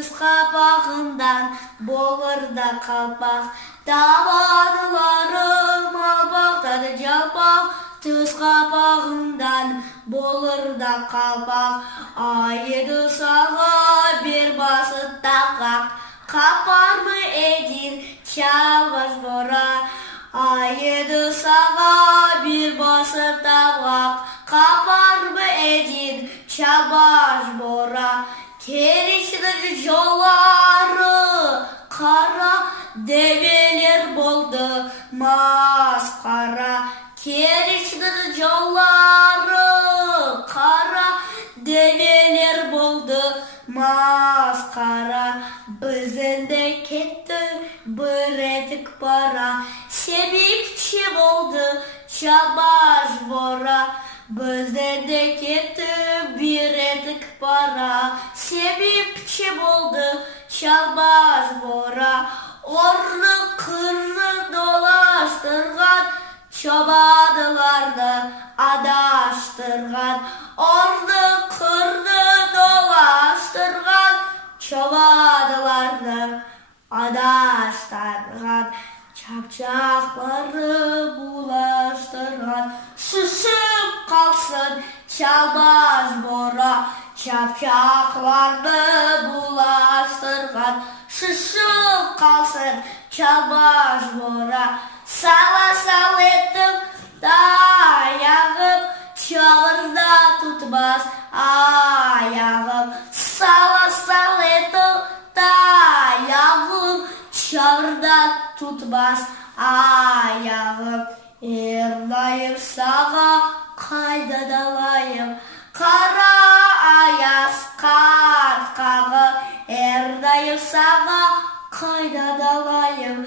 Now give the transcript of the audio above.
түз қапағындан болыр да қалпақ. Табаныларым алпақтады жалпақ, түз қапағындан болыр да қалпақ. Айыды саға бер басы тақақ, қапар мы един чабаш бора. Айыды саға бер басы тақақ, қапар мы един чабаш бора. Терişleri жолары қара, девелер болды масқара. Терişleri жолары қара, девелер болды масқара. Бізден де кетті бір етік бара, себепші болды чабаш бора. Бізден де кетті бір етік бара, себепші болды чабаш бора. Орны қыры долаштырған, чабадыларды адаштырған. Орны қыры долаштырған, чабадыларды адаштырған. Чапчақлары булаштырған, шышып қалсын чабаш бора. Чапчақларды булаштырған, шышып қалсын чабаш бора. Сала-сал еттім таяғым, чалырда тұтмас аяғым. Сала-сал еттім таяғым, чалырда тұтмас аяғым. Ернайым саға қайда далайым, қара аяз қатқағы. Ернайым саға қайда далайым,